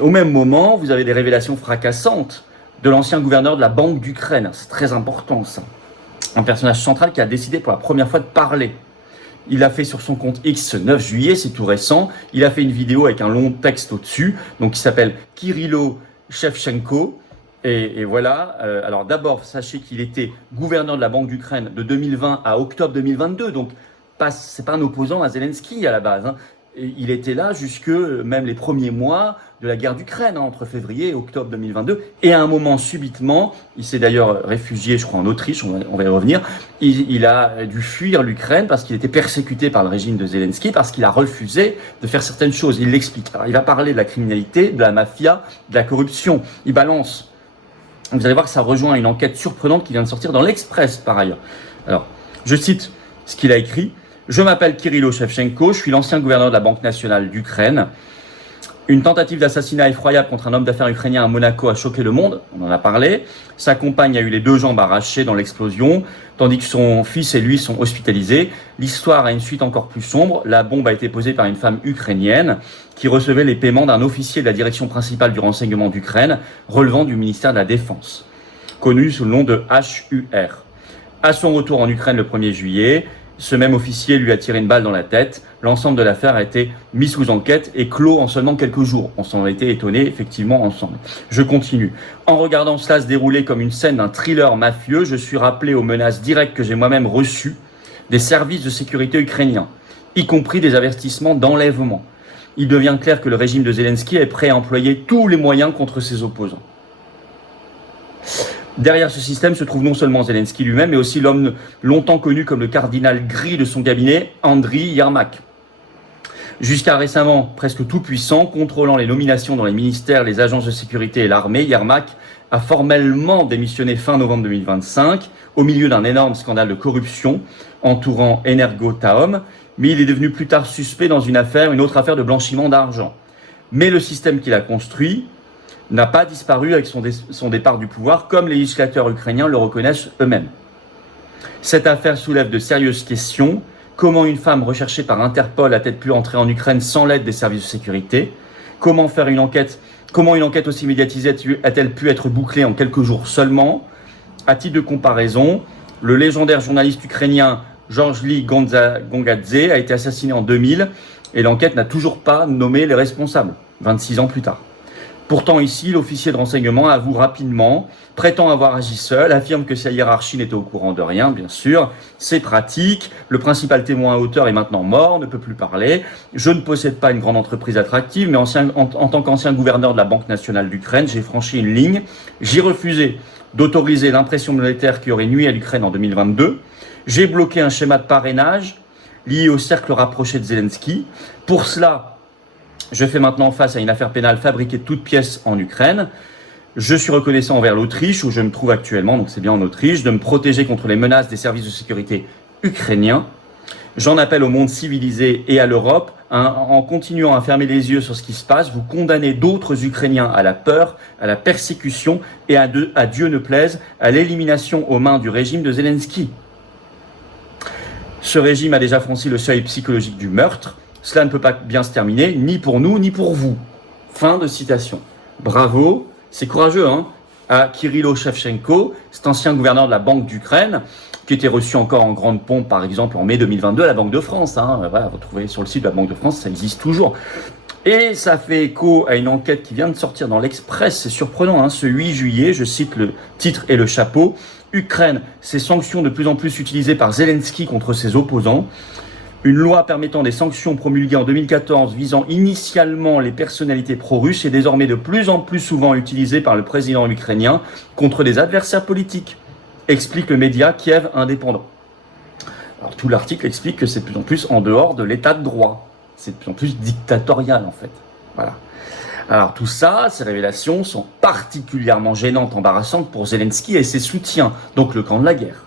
Au même moment, vous avez des révélations fracassantes de l'ancien gouverneur de la Banque d'Ukraine. C'est très important ça. Un personnage central qui a décidé pour la première fois de parler. Il a fait sur son compte X 9 juillet, c'est tout récent, il a fait une vidéo avec un long texte au-dessus, donc qui s'appelle Kirilo Shevchenko. Et voilà, alors d'abord, sachez qu'il était gouverneur de la Banque d'Ukraine de 2020 à octobre 2022, donc c'est pas un opposant à Zelensky à la base. Hein. Et il était là jusque même les premiers mois de la guerre d'Ukraine, hein, entre février et octobre 2022. Et à un moment, subitement, il s'est d'ailleurs réfugié, je crois, en Autriche, on va y revenir, il a dû fuir l'Ukraine parce qu'il était persécuté par le régime de Zelensky, parce qu'il a refusé de faire certaines choses. Il l'explique. Alors, il va parler de la criminalité, de la mafia, de la corruption. Il balance. Vous allez voir que ça rejoint une enquête surprenante qui vient de sortir dans l'Express, par ailleurs. Alors, je cite ce qu'il a écrit. « Je m'appelle Kirilo Shevchenko, je suis l'ancien gouverneur de la Banque nationale d'Ukraine. Une tentative d'assassinat effroyable contre un homme d'affaires ukrainien à Monaco a choqué le monde, on en a parlé. Sa compagne a eu les 2 jambes arrachées dans l'explosion, tandis que son fils et lui sont hospitalisés. L'histoire a une suite encore plus sombre. La bombe a été posée par une femme ukrainienne qui recevait les paiements d'un officier de la direction principale du renseignement d'Ukraine, relevant du ministère de la Défense, connu sous le nom de HUR. À son retour en Ukraine le 1er juillet, ce même officier lui a tiré une balle dans la tête. L'ensemble de l'affaire a été mis sous enquête et clos en seulement quelques jours. On s'en a été étonnés, effectivement, ensemble. Je continue. En regardant cela se dérouler comme une scène d'un thriller mafieux, je suis rappelé aux menaces directes que j'ai moi-même reçues des services de sécurité ukrainiens, y compris des avertissements d'enlèvement. Il devient clair que le régime de Zelensky est prêt à employer tous les moyens contre ses opposants. Derrière ce système se trouve non seulement Zelensky lui-même, mais aussi l'homme longtemps connu comme le cardinal gris de son cabinet, Andriy Yermak. Jusqu'à récemment presque tout puissant, contrôlant les nominations dans les ministères, les agences de sécurité et l'armée, Yermak a formellement démissionné fin novembre 2025, au milieu d'un énorme scandale de corruption entourant Energoatom, mais il est devenu plus tard suspect dans une autre affaire de blanchiment d'argent. Mais le système qu'il a construit n'a pas disparu avec son départ du pouvoir, comme les législateurs ukrainiens le reconnaissent eux-mêmes. Cette affaire soulève de sérieuses questions. Comment une femme recherchée par Interpol a-t-elle pu entrer en Ukraine sans l'aide des services de sécurité ? Comment une enquête aussi médiatisée a-t-elle pu être bouclée en quelques jours seulement ? À titre de comparaison, le légendaire journaliste ukrainien Georgii Gongadze a été assassiné en 2000 et l'enquête n'a toujours pas nommé les responsables, 26 ans plus tard. Pourtant ici, l'officier de renseignement avoue rapidement, prétend avoir agi seul, affirme que sa hiérarchie n'était au courant de rien, bien sûr. C'est pratique, le principal témoin à hauteur est maintenant mort, ne peut plus parler. Je ne possède pas une grande entreprise attractive, mais en tant qu'ancien gouverneur de la Banque nationale d'Ukraine, j'ai franchi une ligne. J'ai refusé d'autoriser l'impression monétaire qui aurait nui à l'Ukraine en 2022. J'ai bloqué un schéma de parrainage lié au cercle rapproché de Zelensky. Pour cela, je fais maintenant face à une affaire pénale fabriquée de toutes pièces en Ukraine. Je suis reconnaissant envers l'Autriche, où je me trouve actuellement, donc c'est bien en Autriche, de me protéger contre les menaces des services de sécurité ukrainiens. J'en appelle au monde civilisé et à l'Europe, en continuant à fermer les yeux sur ce qui se passe, vous condamnez d'autres Ukrainiens à la peur, à la persécution et à Dieu ne plaise, à l'élimination aux mains du régime de Zelensky. Ce régime a déjà franchi le seuil psychologique du meurtre. Cela ne peut pas bien se terminer, ni pour nous, ni pour vous. Fin de citation. Bravo, c'est courageux, hein, à Kirilo Shevchenko, cet ancien gouverneur de la Banque d'Ukraine, qui était reçu encore en grande pompe, par exemple, en mai 2022 à la Banque de France. Hein. Voilà, vous trouvez sur le site de la Banque de France, ça existe toujours. Et ça fait écho à une enquête qui vient de sortir dans l'Express, c'est surprenant, hein, ce 8 juillet, je cite le titre et le chapeau. Ukraine, ces sanctions de plus en plus utilisées par Zelensky contre ses opposants. Une loi permettant des sanctions promulguées en 2014 visant initialement les personnalités pro-russes est désormais de plus en plus souvent utilisée par le président ukrainien contre des adversaires politiques, explique le média Kiev indépendant. Alors tout l'article explique que c'est de plus en plus en dehors de l'état de droit. C'est de plus en plus dictatorial en fait. Voilà. Alors tout ça, ces révélations sont particulièrement gênantes, embarrassantes pour Zelensky et ses soutiens, donc le camp de la guerre.